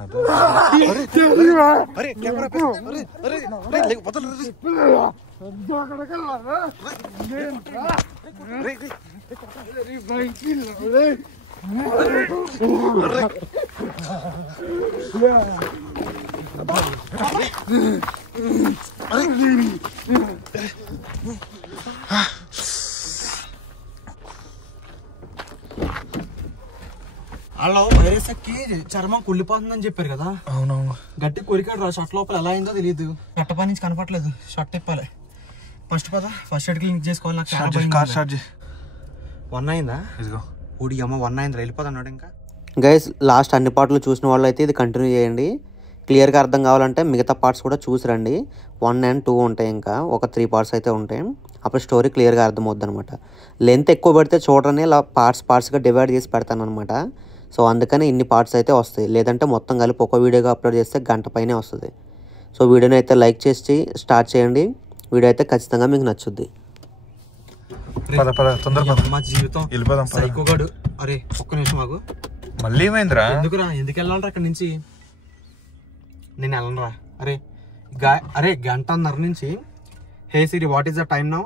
వాళ్ళు వైరస్ ఎక్కి చర్మం కుళ్ళిపోతుందని చెప్పారు కదా. అవునవును, గట్టి కొరికాడు రా. షర్ట్ లోపల ఎలా అయిందో తెలియదు. షర్ట్ పై నుంచి కనపట్లేదు. షర్ట్ ఇప్పాలి ఫస్ట్. ఫస్ట్ షర్ట్ లింక్ చేసుకోవాలి. నాకు చాలా 1 అయిందా? ఊడి అమ్మ 1 అయింది. వెళ్ళిపోతున్నాడు ఇంకా. గైస్ లాస్ట్ అన్ని పార్ట్లు చూసిన వాళ్ళు అయితే ఇది కంటిన్యూ చేయండి. క్లియర్గా అర్థం కావాలంటే మిగతా పార్ట్స్ కూడా చూసిరండి. 1 and 2 ఉంటాయి, ఇంకా ఒక 3 parts అయితే ఉంటాయి. అప్పుడు స్టోరీ క్లియర్గా అర్థమవుద్ది అనమాట. లెంత్ ఎక్కువ పెడితే చూడని ఇలా పార్ట్స్గా డివైడ్ చేసి పెడతాను అనమాట. సో అందుకని ఇన్ని పార్ట్స్ అయితే వస్తాయి. లేదంటే మొత్తం కలిపి ఒక వీడియోగా అప్లోడ్ చేస్తే గంట పైనే వస్తుంది. సో వీడియోని అయితే లైక్ చేసి స్టార్ట్ చేయండి. వీడియో అయితే ఖచ్చితంగా మీకు నచ్చుద్ది. మా జీవితం సైకోగాడు. అరే ఒక్క నిమిషం మాకు మళ్ళీ ఏమైందిరా? ఎందుకురా? ఎందుకు వెళ్ళాలరా అక్కడి నుంచి? నేను వెళ్ళనురా. అరే 1:30 నుంచి. Hey Siri, what is the time now?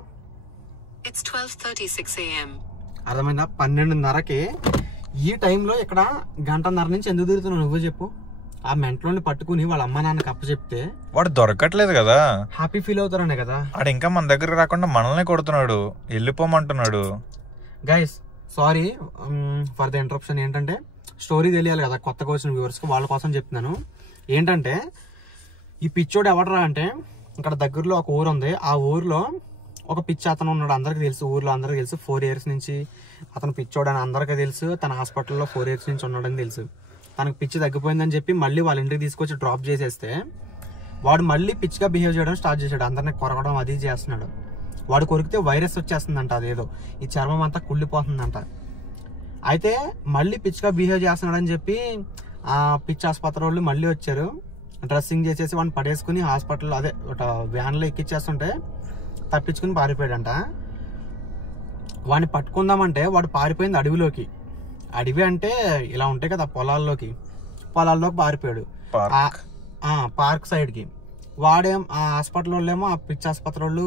It's 12:36 AM. అర్థమైందా? 12:30కి ఈ టైంలో ఇక్కడ 1:30 నుంచి ఎందుకు తిరుగుతున్నావు నువ్వు చెప్పు? ఆ మెంట్లోని పట్టుకుని వాళ్ళ అమ్మ నాన్నకి అప్పచెప్తే వాడు దొరకట్లేదు కదా, హ్యాపీ ఫీల్ అవుతారనే కదా. వాడు ఇంకా మన దగ్గర రాకుండా మనల్ని కొడుతున్నాడు, వెళ్ళిపోమంటున్నాడు. Guys sorry for the interruption. ఏంటంటే స్టోరీ తెలియాలి కదా కొత్తగా వచ్చిన వ్యూవర్స్కి, వాళ్ళ కోసం చెప్తున్నాను. ఏంటంటే ఈ పిచ్చోడు ఎవడరా అంటే, ఇక్కడ దగ్గరలో ఒక ఊరు ఉంది. ఆ ఊర్లో ఒక పిచ్చి అతను ఉన్నాడు. అందరికి తెలుసు, ఊర్లో అందరికి తెలుసు. 4 years నుంచి అతను పిచ్చోడు అని అందరికీ తెలుసు. తన హాస్పిటల్లో 4 years నుంచి ఉన్నాడని తెలుసు. తనకు పిచ్చి తగ్గిపోయిందని చెప్పి మళ్ళీ వాళ్ళ ఇంటికి తీసుకొచ్చి డ్రాప్ చేసేస్తే వాడు మళ్ళీ పిచ్చిగా బిహేవ్ చేయడం స్టార్ట్ చేశాడు. అందరినీ కొరకడం అది చేస్తున్నాడు. వాడు కొరికితే వైరస్ వచ్చేస్తుందంట. అదేదో ఈ చర్మం అంతా కుళ్ళిపోతుందంట. అయితే మళ్ళీ పిచ్చిగా బిహేవ్ చేస్తున్నాడని చెప్పి ఆ పిచ్చి ఆసుపత్రి వాళ్ళు మళ్ళీ వచ్చారు. డ్రెస్సింగ్ చేసేసి వాడిని పడేసుకుని హాస్పిటల్లో అదే వ్యాన్లో ఎక్కిచ్చేస్తుంటే తప్పించుకుని పారిపోయాడంట. వాడిని పట్టుకుందామంటే వాడు పారిపోయింది అడవిలోకి. అడవి అంటే ఇలా ఉంటాయి కదా పొలాల్లోకి పారిపోయాడు. పార్క్ సైడ్కి. వాడేం ఆ హాస్పిటల్ వాళ్ళేమో ఆ పిచ్చి ఆసుపత్రి వాళ్ళు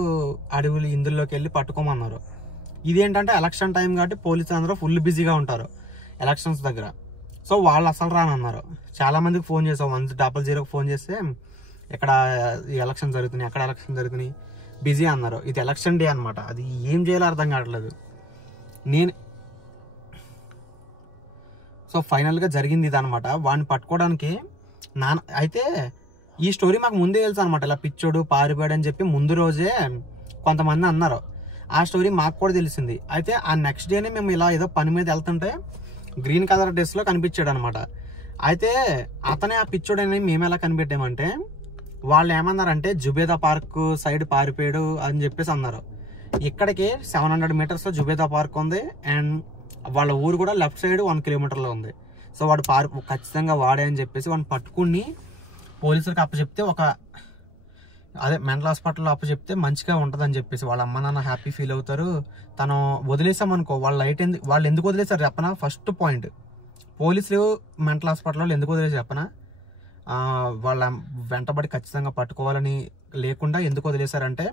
అడవులు ఇందులోకి వెళ్ళి పట్టుకోమన్నారు. ఇదేంటంటే ఎలక్షన్ టైం కాబట్టి పోలీసులు అందరూ ఫుల్ బిజీగా ఉంటారు ఎలక్షన్స్ దగ్గర. సో వాళ్ళు అసలు రానన్నారు. చాలా మందికి ఫోన్ చేసాం. 100కి ఫోన్ చేస్తే ఇక్కడ ఎలక్షన్ జరుగుతున్నాయి, అక్కడ ఎలక్షన్ జరుగుతున్నాయి, బిజీ అన్నారు. ఇది ఎలక్షన్ డే అనమాట. అది ఏం చేయాలో అర్థం కావట్లేదు. సో ఫైనల్గా జరిగింది ఇది అనమాట. వాడిని పట్టుకోవడానికి అయితే ఈ స్టోరీ మాకు ముందే తెలుసు అనమాట. ఇలా పిచ్చోడు పారిపోయాడు అని చెప్పి ముందు రోజే కొంతమంది అన్నారు. ఆ స్టోరీ మాకు కూడా తెలిసింది. అయితే ఆ నెక్స్ట్ డేనే మేము ఇలా ఏదో పని మీద వెళ్తుంటే గ్రీన్ కలర్ డ్రెస్లో కనిపించాడు అనమాట. అయితే అతనే ఆ పిచ్చోడు అని మేము ఎలా కనిపెట్టామంటే, వాళ్ళు ఏమన్నారంటే జుబేదా పార్క్ సైడ్ పారిపోయాడు అని చెప్పేసి అన్నారు. ఇక్కడికి 700 meters జుబేదా పార్క్ ఉంది. అండ్ వాళ్ళ ఊరు కూడా లెఫ్ట్ సైడ్ 1 kilometer ఉంది. సో వాడు ఖచ్చితంగా వాడే అని చెప్పేసి వాడిని పట్టుకుని పోలీసులకు అప్పచెప్తే అదే మెంటల్ హాస్పిటల్లో అప్పచెప్తే మంచిగా ఉంటుంది అని చెప్పేసి వాళ్ళ అమ్మ నాన్న హ్యాపీ ఫీల్ అవుతారు. తను వదిలేసామనుకో వాళ్ళు ఎందుకు వదిలేసారు చెప్పనా? ఫస్ట్ పాయింట్, పోలీసులు మెంటల్ హాస్పిటల్లో ఎందుకు వదిలేసారు చెప్పనా? వాళ్ళ వెంటబడి ఖచ్చితంగా పట్టుకోవాలని లేకుండా ఎందుకు వదిలేశారంటే,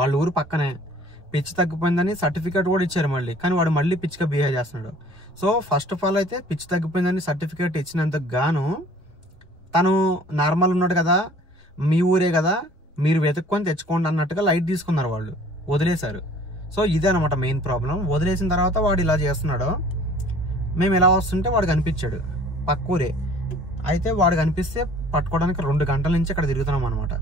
వాళ్ళ ఊరు పక్కనే పిచ్చి తగ్గిపోయిందని సర్టిఫికేట్ కూడా ఇచ్చారు మళ్ళీ. కానీ వాడు మళ్ళీ పిచ్చిగా బిహేవ్ చేస్తున్నాడు. సో ఫస్ట్ ఆఫ్ ఆల్ అయితే పిచ్చి తగ్గిపోయిందని సర్టిఫికేట్ ఇచ్చినందుకు గాను తను నార్మల్ ఉన్నాడు కదా, మీ ఊరే కదా, మీరు వెతుక్కొని తెచ్చుకోండి అన్నట్టుగా లైట్ తీసుకున్నారు వాళ్ళు, వదిలేశారు. సో ఇదే అనమాట మెయిన్ ప్రాబ్లం. వదిలేసిన తర్వాత వాడు ఇలా చేస్తున్నాడు. మేము ఇలా వస్తుంటే వాడు కనిపించాడు పక్కూరే. అయితే వాడు కనిపిస్తే పట్టుకోవడానికి 2 గంటల నుంచి అక్కడ తిరుగుతున్నాం అనమాట.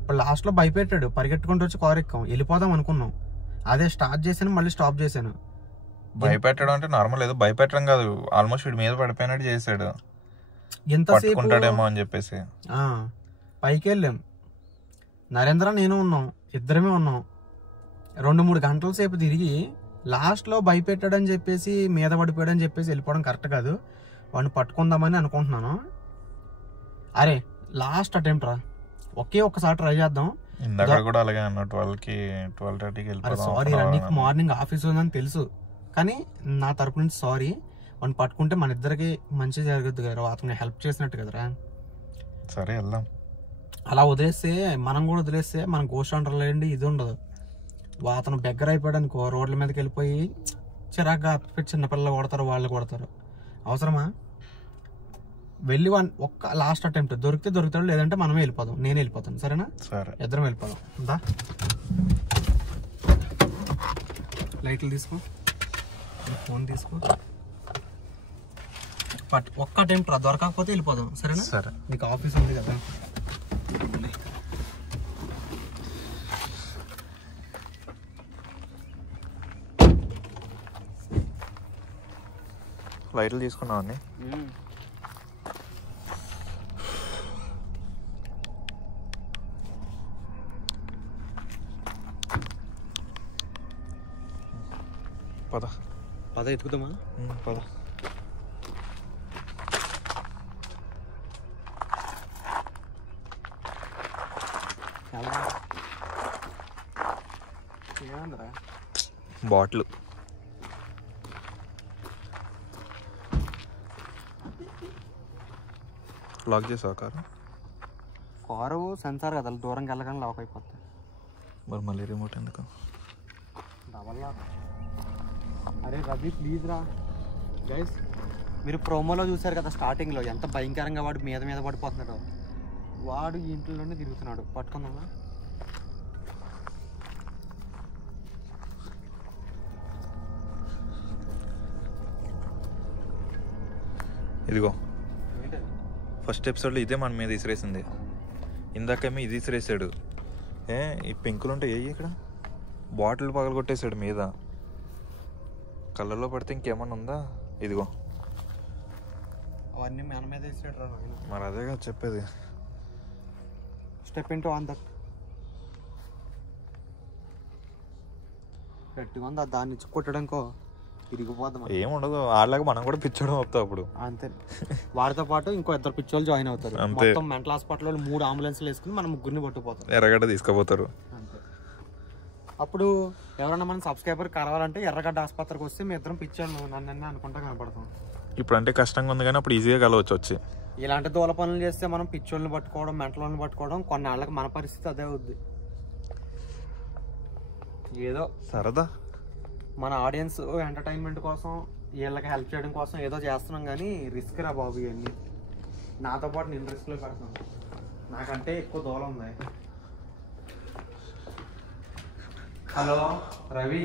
ఇప్పుడు లాస్ట్లో భయపెట్టాడు. పరిగెట్టుకుంటూ వచ్చి కారు ఎక్కాం, వెళ్ళిపోదాం అనుకున్నాం. అదే స్టార్ట్ చేశాను, మళ్ళీ స్టాప్ చేశాను. భయపెట్టడం అంటే నార్మల్, ఏదో భయపెట్టడం కాదు, ఆల్మోస్ట్ వీడి మీద పడిపోయినట్టు చేశాడు. ఎంతసేపు అని చెప్పేసి పైకి వెళ్ళాం. నరేంద్ర నేను ఉన్నాం, ఇద్దరమే ఉన్నాం. 2-3 గంటల సేపు తిరిగి లాస్ట్లో భయపెట్టాడని చెప్పేసి మీద పడిపోయాడని చెప్పేసి వెళ్ళిపోవడం కరెక్ట్ కాదు. వాడిని పట్టుకుందామని అనుకుంటున్నాను. అరే లాస్ట్ అటెంప్ట్ రా, ఒక్కసారి ట్రై చేద్దాం. ఇందాక కూడా అలాగే అన్న 12:30కి సారీ రా, నీకు మార్నింగ్ ఆఫీస్ ఉందని తెలుసు, కానీ నా తరపు నుంచి సారీ. వాడిని పట్టుకుంటే మన ఇద్దరికి మంచి జరుగుద్ది కదా, అతను హెల్ప్ చేసినట్టు కదరా. సరే వెళ్దాం. అలా వదిలేస్తే మనం కూడా వదిలేస్తే మనం గోస్ట్ హంటర్లు ఏంటి ఇది ఉండదు. అతను దగ్గర అయిపోయాడు అనుకో, రోడ్ల మీదకి వెళ్ళిపోయి చిరాగ్గా చిన్నపిల్లలు కొడతారు, వాళ్ళు కొడతారు. అవసరమా? వెళ్ళి ఒక్క లాస్ట్ అటెంప్ట్ దొరికితే దొరుకుతాడు, లేదంటే మనమే వెళ్ళిపోదాం. నేను వెళ్ళిపోతాను, సరేనా? సరే, ఇద్దరం వెళ్ళిపోదాం. దా లైట్లు తీసుకో, ఫోన్ తీసుకో, ఒక్క అటెంప్ట్ రా, దొరకకపోతే వెళ్ళిపోదాం, సరేనా? సరే. నీకు ఆఫీస్ ఉంది కదా. లైట్లు తీసుకున్నావు అన్ని? పద ఎత్తుకుదామా? పద. బాటిల్ లాక్ చేసావు కారు సెన్సార్ కదా, దూరంకి వెళ్ళగానే లాక్ అయిపోతుంది. మరి మళ్ళీ రిమోట్ ఎందుకు? Double lock. అరే రవి ప్లీజ్ రా. గైస్ మీరు ప్రోమోలో చూసారు కదా స్టార్టింగ్లో ఎంత భయంకరంగా వాడు మీద మీద పడిపోతున్నాడు. వాడు ఈ ఇంట్లోనే తిరుగుతున్నాడు. పట్టుకుందామా? ఇదిగో ఫస్ట్ ఎపిసోడ్లో ఇదే మన మీద ఇసిరేసింది. ఇందాకేమో ఇది ఇసిరేసాడు. ఈ పెంకులు ఉంటాయి ఇక్కడ, బాటిల్ పగల కొట్టేశాడు మీద. కళ్ళల్లో పడితే ఇంకేమన్నా ఉందా? ఇదిగో అవన్నీ మన మీద ఇసిరాడు. మరి అదే కదా చెప్పేది. Step into on that. గట్టిగా ఉందా, దాన్ని ఇచ్చి కొట్టడానికో ఇరిగిపోదాం. ఏముండదు, వాళ్ళకి మనం కూడా పిచ్చడం అవుతాం అప్పుడు. అంతే. వాడితో పాటు ఇంకో ఇద్దరు పిచ్చోళ్ళు జాయిన్ అవుతారు. మొత్తం మెంటల్ హాస్పిటల్లో 3 అంబులెన్స్లు వేసుకుని మనం ముగ్గురిని పట్టుకుపోతాం. ఎర్రగడ్డ తీసుకుపోతారు. అంతే. అప్పుడు ఎవరన్నా మన సబ్స్క్రైబర్ కలవాలంటే ఎర్రగడ్డ ఆసుపత్రికి వస్తే మీ ఇద్దరం పిచ్చోళ్ళు నన్ను అనుకుంటా కనపడతాం. ఇప్పుడు అంటే కష్టంగా ఉంది కానీ అప్పుడు ఈజీగా కలవచ్చు వచ్చి. ఇలాంటి దూల పనులు చేస్తే మనం పిచ్చోళ్ళని పట్టుకోవడం, మెంటల్ వాళ్ళని పట్టుకోవడం, కొన్నాళ్ళకి మన పరిస్థితి అదే అవుద్ది. ఏదో సరదా మన ఆడియన్స్ ఎంటర్టైన్మెంట్ కోసం, వీళ్ళకి హెల్ప్ చేయడం కోసం ఏదో చేస్తున్నాం కానీ రిస్క్ రా బాబు ఇవన్నీ. నాతో పాటు నేను రిస్క్లో పెడుతున్నాను. నాకంటే ఎక్కువ దూరం ఉంది. హలో రవి,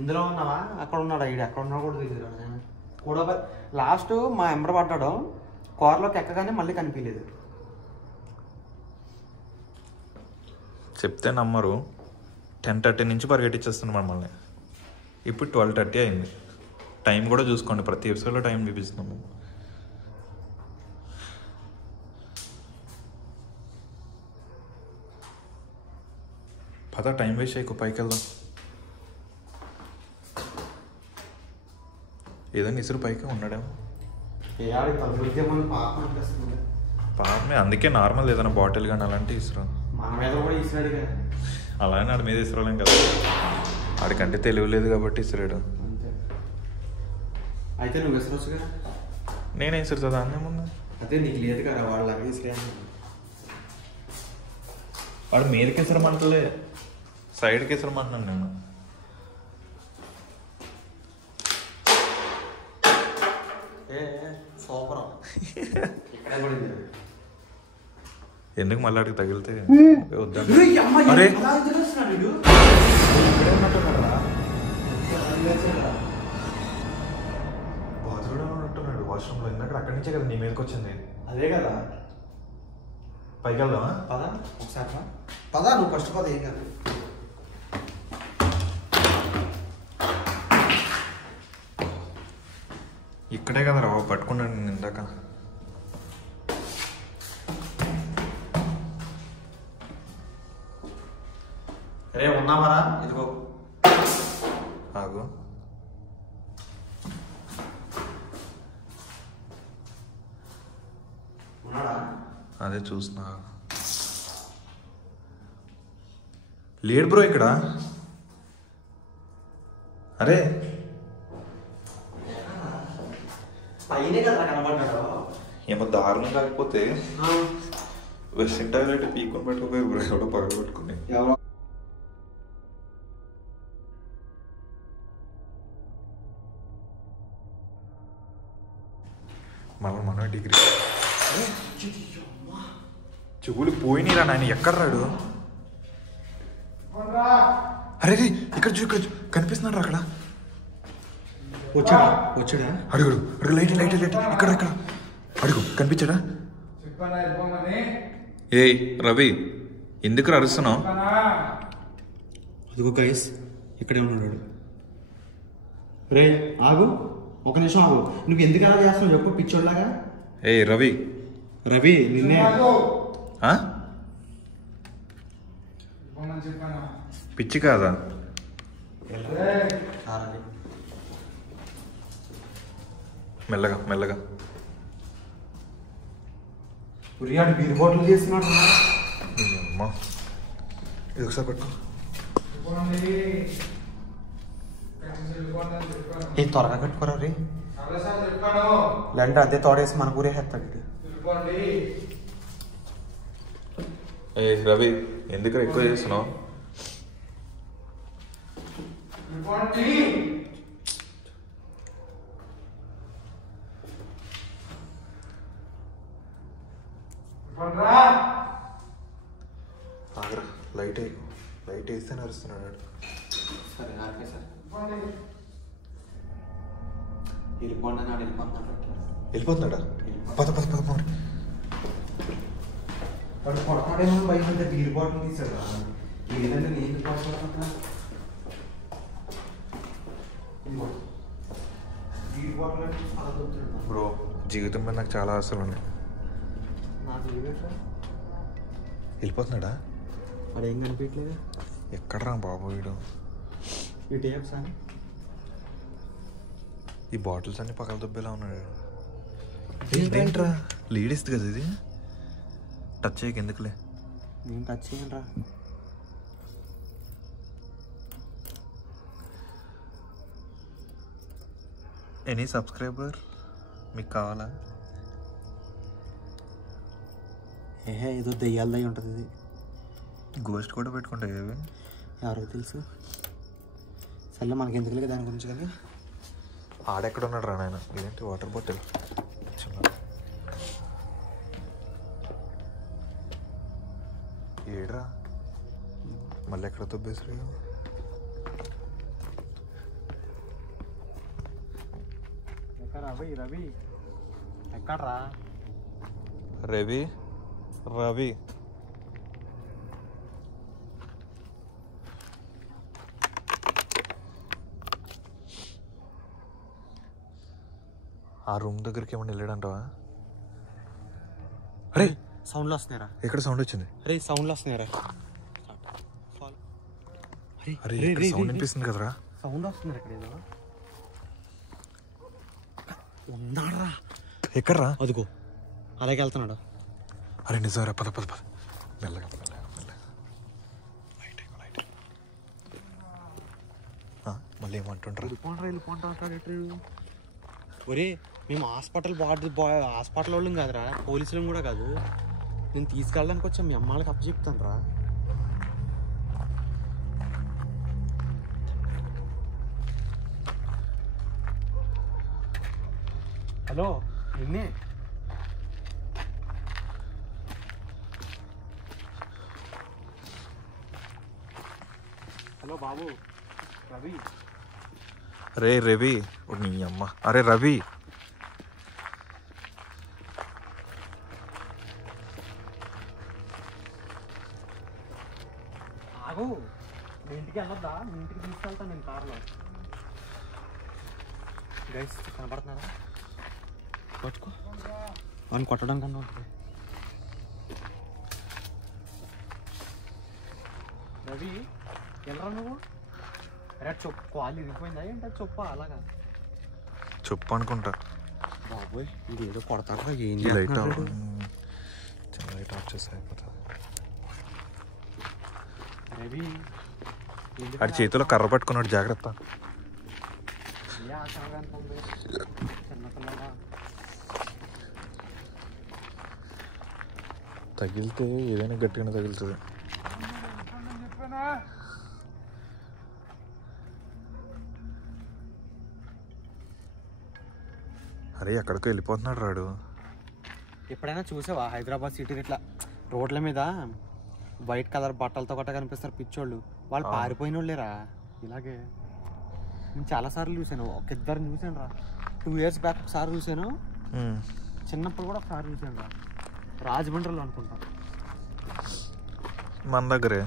ఇందులో ఉన్నావా? అక్కడ ఉన్నాడు. ఐడి అక్కడ ఉన్నా కూడా తెలియదు కూడా. లాస్ట్ మా ఎంబర్ పడ్డాడు, కూరలోకి ఎక్కగానే మళ్ళీ కనిపించలేదు. చెప్తే నమ్మరు. 10:30 నుంచి పరిగెట్టించేస్తున్నాం మమ్మల్ని. ఇప్పుడు 12:30 అయింది. టైం కూడా చూసుకోండి, ప్రతి ఎపిసోడ్లో టైం చూపిస్తున్నాము. పద, టైం వేస్ట్ చేయకు, పైకి వెళ్దాం. ఏదైనా ఇసురు పైకి ఉన్నాడేమో. పాపమే, అందుకే నార్మల్ ఏదైనా బాటిల్ కానీ అలాంటి ఇసురు. అలానే ఆడి మీద ఇసురాలేం కదా, ఆడికంటే తెలియలేదు కాబట్టి ఇసురాడు. అయితే నువ్వు విసరొచ్చుగా. నేనే ఇసురుతుంది అన్నీ ముందు. అదే నీకు లేదు కదా, వాళ్ళకి ఇసురా. వాడు మీదకి ఇసరమంటలే, సైడ్కి ఇసరమంటున్నాను నేను. ఎందుకు మళ్ళీ అడిగి తగిలితే వద్దండి. అరే బాత్రూంలో ఉన్నట్టున్నాడు, వాష్రూమ్లో. ఇందాక అక్కడి నుంచే కదా నీ మీదకి వచ్చింది. అదే కదా. పైకి వెళ్దామా? పదా ఒకసారి పదా, నువ్వు ఫస్ట్ పద. ఏం కాదు. ఇక్కడే కదా రా పట్టుకున్నాను నేను ఇందాక. రే ఉన్నామరా, ఇదిగో ఆగు. ఉన్నాడా? అదే చూస్తున్నా. లేడు బ్రో ఇక్కడ. అరే పైనే కదా కనబడ్డాడు. ఏమో దారుణం కాకపోతే వెస్టిన్ టాయిలెట్ పీకొని పెట్టుకోపోయి ఎవడో పగల పెట్టుకుని. మనమే డిగ్రీ చెవులు పోయినరా నాయన. ఎక్కడ రాడు? అరే ఇక్కడ చూ, ఇక్కడ కనిపిస్తున్నాడు రా అక్కడ. వచ్చాడా? అడుగు అడుగు, లైట్ లైట్ లైట్, ఇక్కడ ఇక్కడ అడుగు, కనిపించాడా? ఏయ్ రవి, ఎందుకు అరుస్తున్నావు? అదిగో గైస్, ఇక్కడే ఉన్నాడు. రే ఆగు, ఒక నిమిషం ఆగు. నువ్వు ఎందుకు అలా చేస్తున్నావు చెప్పు, పిచ్చోడ్లాగా. ఏయ్ రవి. రవి నిన్నే. పిచ్చి కాదా? మెల్లగా మెల్లగా. ఉరియాడు బీర్ బాటిల్ చేస్తున్నాడు. అమ్మా ఇది ఒకసారి పట్టుకో. ఏ త్వరగా కట్టుకోరా రే, లేదంటే అదే తోడేసి మన ఊరే హెత్తాడు. ఏ రవి, ఎందుకు ఎక్కువ చేస్తున్నావు? ఆగరా, లైట్ వేస్తే నడుస్తున్నాడు. సరే నాకే సార్ వెళ్ళిపోతున్నాడు. వెళ్ళిపోతున్నాడా? పద పద పద పద. వాడు కొడతాడేమో బయట బీర్ బాటిల్ తీసాడు. లేదంటే నేను కొడతా. బీర్ బాటిల్ అంటే చాలా దొరుకుతుంది బ్రో, జీవితం మీద నాకు చాలా ఆశలు ఉన్నాయి. నాకు తెలియట్రా. వెళ్ళిపోతున్నాడా? వాడు ఏం కనిపించలేదు. ఎక్కడరా బాబు వీడు? ఈ టేప్స్ అని ఈ బాటిల్స్ అన్ని పక్కల దుబ్బేలా ఉన్నాడు. ఏంట్రా, లేడీస్ కదా ఇది? టచ్ చేయక ఎందుకులే. నేను టచ్ చేయను రా. ఎనీ సబ్స్క్రైబర్ మీకు కావాలా? ఏహే ఏదో దెయ్యాలదై ఉంటుంది ఇది. గోస్ట్ కూడా పెట్టుకుంటాయి అవి. ఎవరికి తెలుసు. సర్లే మనకి ఎందుకు లేదు దాని గురించి. కానీ ఆడెక్కడ ఉన్నాడు రా నాయన? ఇదేంటి వాటర్ బాటిల్? ఏడ్రా, మళ్ళీ ఎక్కడ దుబ్బేసరు? రవి రవి ఎక్కడ్రా? రవి రవి ఆ రూమ్ దగ్గరికి ఏమన్నా వెళ్ళాడంటావా? అరే సౌండ్లు వస్తున్నారా? ఎక్కడ సౌండ్ వచ్చింది? అరే సౌండ్లు వస్తున్నారా? అరే సౌండ్ అనిపిస్తుంది కదరా. సౌండ్ వస్తున్నారు ఇక్కడ. ఏదో ఉన్నారా? ఎక్కడ్రా? అదిగో అలాగే వెళ్తున్నాడు. అరే నిజారా, పద పద పద, మెల్లగా మెల్లగా మెల్లగా. లైట్ మళ్ళీ ఏమంటుండ్రా? వెళ్ళిపోంటాడు. ఒరే మేము హాస్పిటల్ హాస్పిటల్ వాళ్ళం కాదురా, పోలీసులం కూడా కాదు. నేను తీసుకెళ్ళడానికి వచ్చా, మీ అమ్మాళ్ళకి అప్పచెప్తాను రా. హలో నిన్నే. హలో బాబు రవి. రే రవి, నీ అమ్మ. అరే రవి, ఆగు, మీ ఇంటికి వెళ్ళొద్దా? మీ ఇంటికి తీసుకెళ్తాను నేను కార్లో. గైస్ కనపడుతున్నారా? పట్టుకో, వాడిని కొట్టడం కన్నా ఉంటుంది. రవి వెళ్ళరా నువ్వు? అరే చెప్పు, కాలు ఇరిగిపోయిందా ఏంటో చెప్పు. అలాగా చెప్పు అనుకుంటా. బాబోయ్ ఇది ఏదో కొడతారా? ఏం లైట్ చేస్తున్నాడు? చాలా లైట్ ఆఫ్ చేస్తే అయిపోతుంది. రవి ఆడి చేతిలో కర్ర పట్టుకున్నాడు, జాగ్రత్త. చిన్నపిల్లగా తగిలితే ఏదైనా గట్టిగానే తగులుతుంది. అరే ఎక్కడికో వెళ్ళిపోతున్నాడు రాడు. ఎప్పుడైనా చూసావా హైదరాబాద్ సిటీ ఇట్లా రోడ్ల మీద వైట్ కలర్ బట్టలతో గట్ట కనిపిస్తారు పిచ్చోళ్ళు, వాళ్ళు పారిపోయిన వాళ్ళేరా ఇలాగే. నేను చాలాసార్లు చూసాను, ఒక ఇద్దరిని చూసాను రా. 2 years బ్యాక్ ఒకసారి చూసాను, చిన్నప్పుడు కూడా ఒకసారి చూసాను రా, రాజమండ్రిలో అనుకుంటా. మన దగ్గరే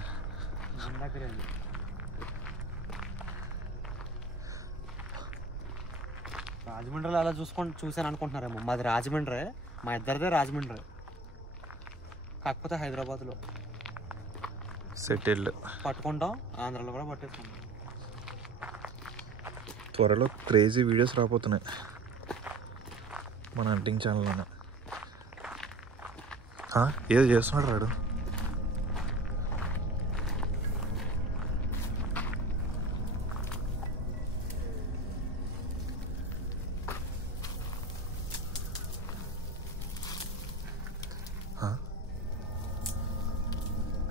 రాజమండ్రిలో అలా చూసాను అనుకుంటున్నారేమో. మాది రాజమండ్రి, మా ఇద్దరిదే రాజమండ్రి, కాకపోతే హైదరాబాద్లో సెటిల్డ్. పట్టుకుంటాం, ఆంధ్రాలో కూడా పట్టేసుకుంటాం. త్వరలో క్రేజీ వీడియోస్ రాబోతున్నాయి మన హంటింగ్ ఛానల్లోనే. ఏదో చేస్తున్నాడు రాడు.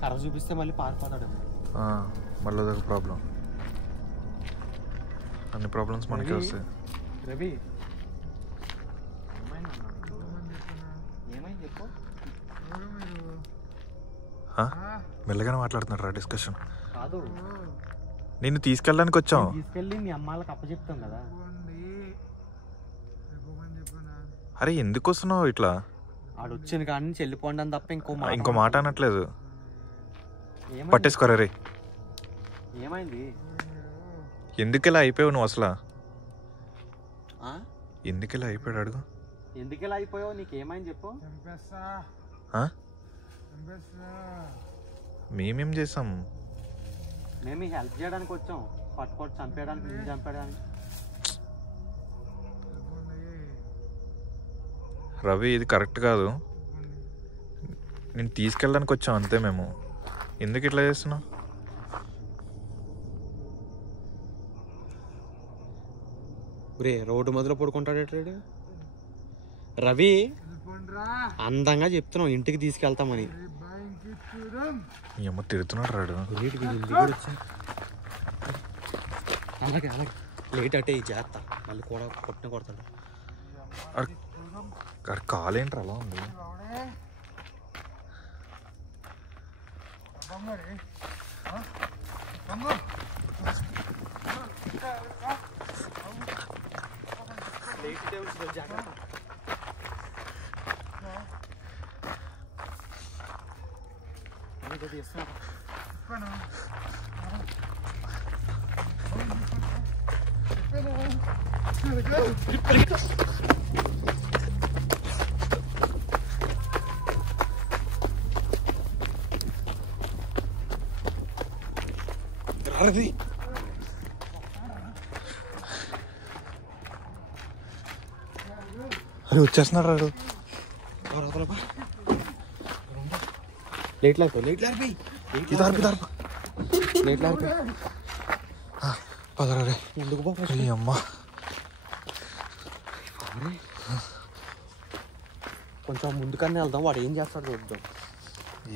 కర్ర చూపిస్తే మళ్ళీ పారిపోతాడేమో. మళ్ళీ అదొక ప్రాబ్లం. అన్ని ప్రాబ్లమ్స్ మనకే వస్తాయి. రవి ఏమైంది చెప్పు. మెల్లగానే మాట్లాడుతున్నాడు రా. డిస్కషన్ కాదు, నిన్ను తీసుకెళ్ళడానికి వచ్చాం. తీసుకెళ్ళి మీ అమ్మాళ్ళకి అప్పచెప్తాం కదా. అరే ఎందుకు వస్తున్నావు ఇట్లా? ఆడు వచ్చిన కాడి నుంచి వెళ్ళిపోండి అని తప్ప ఇంకో మాట అనట్లేదు. పట్టేసుకోరా రే. ఏమైంది? ఎందుకు ఇలా అయిపోయావు నువ్వు అసలు? ఎందుకు ఇలా అయిపోయాడు అడుగు. ఎందుకు ఇలా అయిపోయావు? నీకేమైంది చెప్పు. మేమేం చేసాం? మేము హెల్ప్ చేయడానికి వచ్చాం, పట్టుకోటి చంపేయడానికి, నేను చంపేయడానికి. రవి ఇది కరెక్ట్ కాదు. నేను తీసుకెళ్ళడానికి వచ్చాం అంతే మేము. ఎందుకు ఇట్లా చేస్తున్నావు? రే రోడ్డు మొదలు పడుకుంటాడు రవి. అందంగా చెప్తున్నావు ఇంటికి తీసుకెళ్తామని. ఏమో తిరుగుతున్నాడు రాడు. అలాగే అలాగే లేట్ అంటే ఈ జాగ్రత్త, మళ్ళీ కూడా కొడతాడు. కాలేంట్రా అలా ఉంది? అరే వచ్చేస్తున్నాడు రాడు. పదరా రే. ఎందుకు బాబు అమ్మా కొంచెం ముందుకనే వెళ్దాం, వాడు ఏం చేస్తాడు చూద్దాం.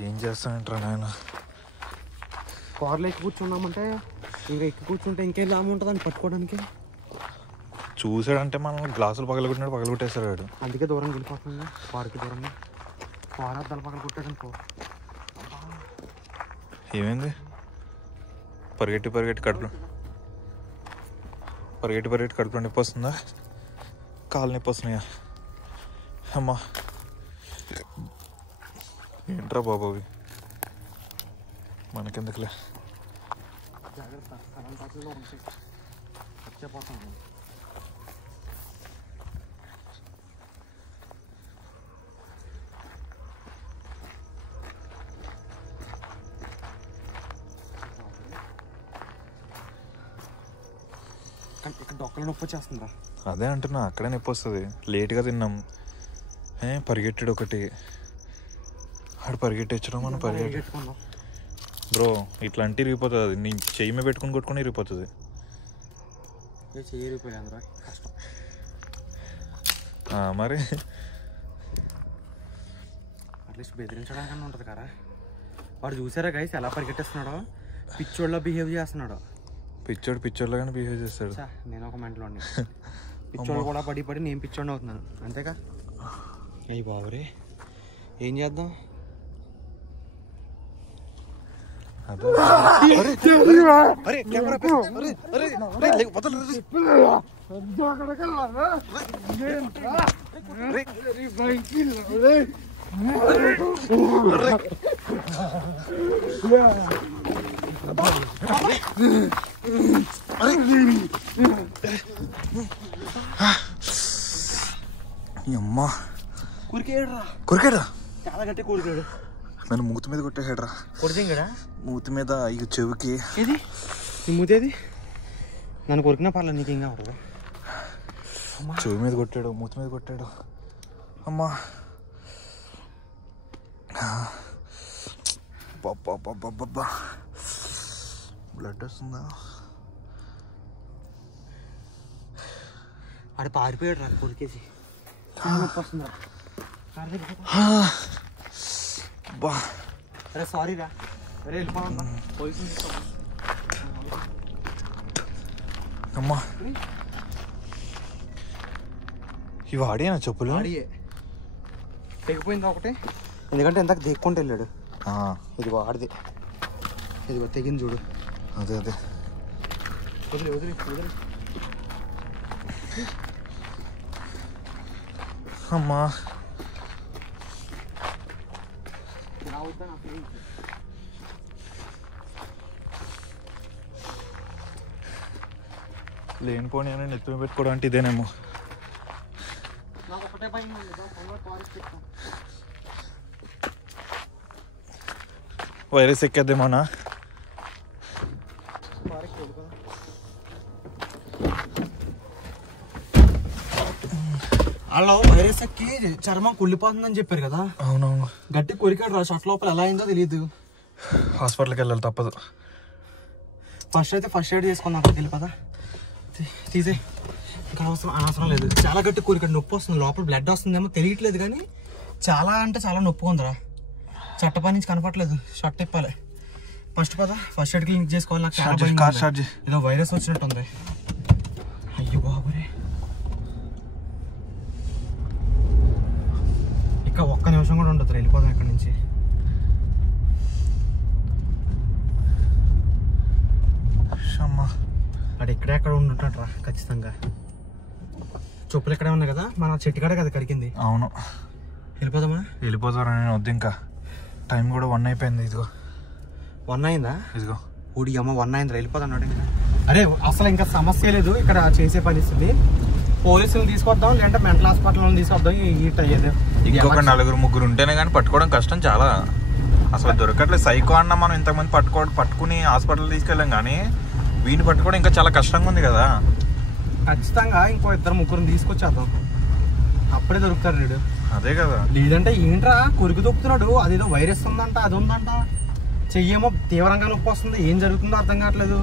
ఏం చేస్తానంటారా నాయన? కార్లో ఎక్కి కూర్చున్నామంటే ఇంకా ఎక్కి కూర్చుంటే ఇంకేం లాభం ఉంటుందని పట్టుకోవడానికి. చూసాడంటే మనం గ్లాసులు పగలగొట్టినాడు, పగలగొట్టేస్తాడు వాడు. అందుకే దూరం వెళ్ళిపోతుంది, వాడికి దూరంగా. కార్ అద్దాలు పగలగొట్టాడనుకో. ఏమైంది? పరిగెట్టి కడుపులో నొప్పి వస్తుందా? కాలు నొప్పి వస్తున్నాయా? అమ్మా ఏంట్రా బాబు అవి, మనకెందుకులే. జాగ్రత్త, కరెంట్ టాక్లో ఉంటాయి, వచ్చేపోతాను. ఇక్కడ డొక్కల నొప్పి వచ్చేస్తుందిరా. అదే అంటున్నా, అక్కడే నొప్పి వస్తుంది. లేట్గా తిన్నాం, పరిగెట్టాడు ఒకటి. ఆడు పరిగెట్టేచ్చడం, మనం పరిగెట్టుకున్నాం. బ్రో ఇట్లా అంటే ఇరిగిపోతుంది. అది నీ చెయ్యి మీద పెట్టుకుని కొట్టుకుని ఇరిగిపోతుంది. చెయ్యి ఇరిగిపోయిందిరా, కష్టం. మరి అట్లీస్ట్ బెదిరించడానికన్నా ఉంటుంది కదా. వాడు చూసారా గైస్ ఎలా పరిగెట్టేస్తున్నాడో, పిచ్చోళ్ళ బిహేవ్ చేస్తున్నాడు. పిచ్చోళ్ళగానే బిహేవ్ చేస్తాడు. నేను ఒక మెంటలోని పిచ్చోళ్ళు కూడా పడి పడి నేను పిచ్చోడిని అవుతున్నాను అంతేగా. అయ్యి బాబురే ఏం చేద్దాం. అమ్మా కొరికేడా చాలా గట్టి కొరికాడు. నన్ను మూతి మీద కొట్టేసాడరా. కొడితే మూతి మీద ఇక చెవికి. ఇది నీ మూతేది? నన్ను కొరికినా పర్లేదు నీకు ఇంకా ఉంటుంది. చెవి మీద కొట్టాడు, మూతి మీద కొట్టాడు. అమ్మా బాబా బ్లడ్ వస్తుందా? ఆడ పారిపోయాడు రా కొరికేసి. బా అరే సారీ రా. అరే వెళ్ళిపోదా. అమ్మా ఇవి ఆడేనా చెప్పులు? ఆడియే తెగిపోయింది ఒకటి, ఎందుకంటే ఇందాక దిక్కుంటూ వెళ్ళాడు. ఇదిగో ఆడిది, ఇదిగో తెగింది చూడు. అదే వదిలే వదిలే వదిలే. అమ్మా లేనిపోని అని నెత్తిమి పెట్టుకోవడం అంటే ఇదేనేమో. వైరస్ ఎక్కేద్దేమోనా? వాళ్ళు వైరస్ ఎక్కి చర్మం కుళ్ళిపోతుందని చెప్పారు కదా. అవునవును. గట్టి కొరికాడు రా. షర్ట్ లోపల ఎలా అయిందో తెలియదు. హాస్పిటల్కి వెళ్ళాలి తప్పదు. ఫస్ట్ ఎయిడ్ చేసుకుందాం. అక్కడికి వెళ్ళి పదా తీసే. ఇంకా అనవసరం లేదు. చాలా గట్టి కొరికాడు. నొప్పి వస్తుంది లోపల. బ్లడ్ వస్తుందేమో తెలియట్లేదు కానీ చాలా అంటే చాలా నొప్పి ఉందిరా. చట్టపై నుంచి కనపట్లేదు. షర్ట్ ఇప్పాలి ఫస్ట్ పదా. ఫస్ట్ ఎయిడ్ క్లినిక్ చేసుకోవాలి. నాకు చాలా ఏదో వైరస్ వచ్చినట్టుంది. అయ్యో బాబురే. ఇంకా ఒక్క నిమిషం కూడా ఉండదు. వెళ్ళిపోదాం ఇక్కడి నుంచి. అటు ఎక్కడెక్కడ ఉండుంటాడు రా ఖచ్చితంగా. చెప్పులు ఎక్కడే ఉన్నాయి కదా, మన చెట్టు కాడే కదా కరికింది. అవును. వెళ్ళిపోదారా? నేను వద్దు, ఇంకా టైం కూడా 1 అయిపోయింది. ఇదిగో 1 అయిందా? ఇదిగో ఊడి అమ్మ 1 అయిందిరా. వెళ్ళిపోతాడు. అరే అసలు ఇంకా సమస్య లేదు ఇక్కడ చేసే పరిస్థితి. పోలీసులు తీసుకొద్దాం, లేదంటే మెంటల్ హాస్పిటల్ తీసుకొద్దాం. ఇంకొక 4-3 ఉంటేనే కానీ పట్టుకోవడం కష్టం చాలా. అసలు దొరకట్లేదు. సైకో అన్న మనం ఇంతకుముందు పట్టుకుని హాస్పిటల్ తీసుకెళ్ళాం కానీ వీడిని పట్టుకోవడం ఇంకా చాలా కష్టంగా ఉంది కదా. ఖచ్చితంగా ఇంకో 2-3 తీసుకొచ్చేద్దాం. అప్పుడే దొరుకుతారు వీడు. అదే కదా. లేదంటే ఏంట్రా కొరికి దొక్కుతున్నాడు. అదేదో వైరస్ ఉందంట, అది ఉందంట. చెయ్యేమో తీవ్రంగా నొప్పి వస్తుంది. ఏం జరుగుతుందో అర్థం కావట్లేదు.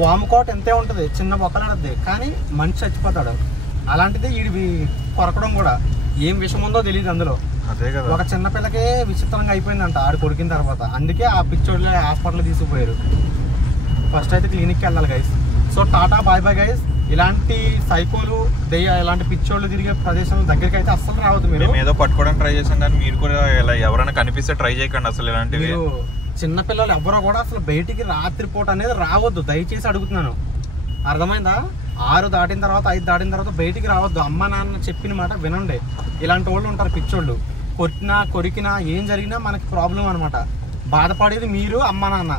వాముకోట ఎంతే ఉంటుంది, చిన్న బొక్కలాడద్ది కానీ మనిషి చచ్చిపోతాడు. అలాంటిది వీడి కొరకడం కూడా ఏం విషయం ఉందో తెలియదు అందులో. అదే కదా. ఒక చిన్న పిల్లకే విచిత్రంగా అయిపోయిందంట ఆడు కొరికిన తర్వాత. అందుకే ఆ పిచ్చోడ్లే హాస్పిటల్ తీసుకుపోయారు. ఫస్ట్ అయితే క్లినిక్కి వెళ్ళాలి guys. So tata bye bye guys. ఇలాంటి సైకోలు ఇలాంటి పిచ్చోళ్ళు తిరిగే ప్రదేశాల దగ్గరికి అయితే అస్సలు రావద్దు. మీరు ఏదో పట్టుకోవడానికి ట్రై చేసాం కానీ మీరు కూడా ఇలా ఎవరైనా కనిపిస్తే ట్రై చేయకండి అసలు. ఇలాంటివి చిన్నపిల్లలు ఎవరో కూడా అసలు బయటికి రాత్రిపూట అనేది రావద్దు. దయచేసి అడుగుతున్నాను, అర్థమైందా? 6 దాటిన తర్వాత 5 దాటిన తర్వాత బయటికి రావద్దు. అమ్మ నాన్న చెప్పిన మాట వినండి. ఇలాంటి వాళ్ళు ఉంటారు పిచ్చోళ్ళు. కొరికినా ఏం జరిగినా మనకి ప్రాబ్లం అనమాట. బాధపడేది మీరు, అమ్మ నాన్న.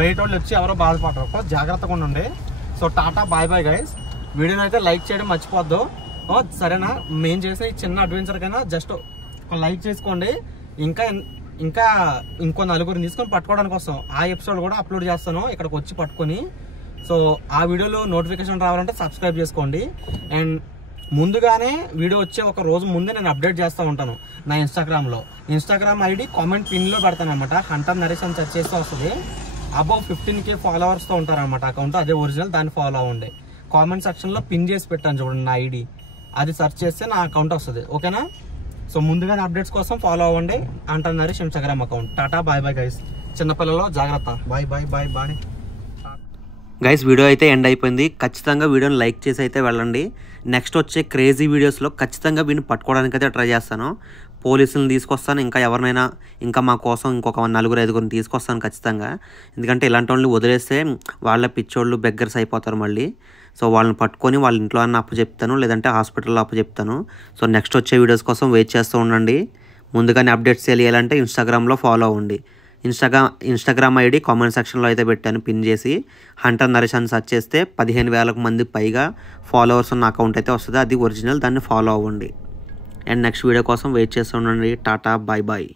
బయట వాళ్ళు వచ్చి ఎవరో బాధపడరు. జాగ్రత్తగా ఉండండి. So tata bye bye guys. వీడియోని అయితే లైక్ చేయడం మర్చిపోద్దు. సరేనా? మేము చేసే ఈ చిన్న అడ్వెంచర్కైనా జస్ట్ ఒక లైక్ చేసుకోండి. ఇంకా ఇంకో 4 తీసుకొని పట్టుకోవడానికి వస్తాం. ఆ ఎపిసోడ్ కూడా అప్లోడ్ చేస్తాను ఇక్కడికి వచ్చి పట్టుకొని. సో ఆ వీడియోలో నోటిఫికేషన్ రావాలంటే సబ్స్క్రైబ్ చేసుకోండి. అండ్ ముందుగానే వీడియో వచ్చే ఒక రోజు ముందే నేను అప్డేట్ చేస్తూ ఉంటాను నా ఇన్స్టాగ్రామ్ ఐడి కామెంట్ పిన్లో పెడతాను అనమాట. హంటర్ నరేష్ అని సెర్చ్ చేస్తూ వస్తుంది. అబౌవ్ 15K ఫాలోవర్స్తో ఉంటారనమాట అకౌంట్. అదే ఒరిజినల్, దాన్ని ఫాలో అవ్వండి. కామెంట్ సెక్షన్లో పిన్ చేసి పెట్టాను చూడండి నా ఐడి. అది సెర్చ్ చేస్తే నా అకౌంట్ వస్తుంది. ఓకేనా? సో ముందుగానే అప్డేట్స్ కోసం ఫాలో అవ్వండి అంటర్ Naresh Instagram account. Tata bye bye guys. చిన్నపిల్లలు జాగ్రత్త. Bye bye bye bye. Guys video అయితే ఎండ్ అయిపోయింది. ఖచ్చితంగా వీడియోని లైక్ చేసి అయితే వెళ్ళండి. నెక్స్ట్ వచ్చే క్రేజీ వీడియోస్లో ఖచ్చితంగా వీడిని పట్టుకోవడానికి అయితే ట్రై చేస్తాను. పోలీసులను తీసుకొస్తాను, ఇంకా ఎవరినైనా ఇంకా మా కోసం ఇంకొక 4-5 తీసుకొస్తాను ఖచ్చితంగా. ఎందుకంటే ఇలాంటి వాళ్ళని వదిలేస్తే వాళ్ళ పిచ్చోళ్ళు బెగ్గర్స్ అయిపోతారు మళ్ళీ. సో వాళ్ళని పట్టుకొని వాళ్ళ ఇంట్లో అన్న అప్పచెప్తాను, లేదంటే హాస్పిటల్లో అప్పచెప్తాను. సో నెక్స్ట్ వచ్చే వీడియోస్ కోసం వెయిట్ చేస్తూ ఉండండి. ముందుగానే అప్డేట్స్ తెలియాలంటే ఇన్స్టాగ్రామ్లో ఫాలో అవ్వండి. ఇన్స్టాగ్రామ్ ఐడి కామెంట్ సెక్షన్లో అయితే పెట్టాను పిన్ చేసి. హంటర్ నరేష్ అని సెర్చ్ చేస్తే 15,000 మంది పైగా ఫాలోవర్స్ ఉన్న అకౌంట్ అయితే వస్తుంది. అది ఒరిజినల్, దాన్ని ఫాలో అవ్వండి. అండ్ నెక్స్ట్ వీడియో కోసం వెయిట్ చేస్తూ ఉండండి. టాటా బాయ్ బాయ్.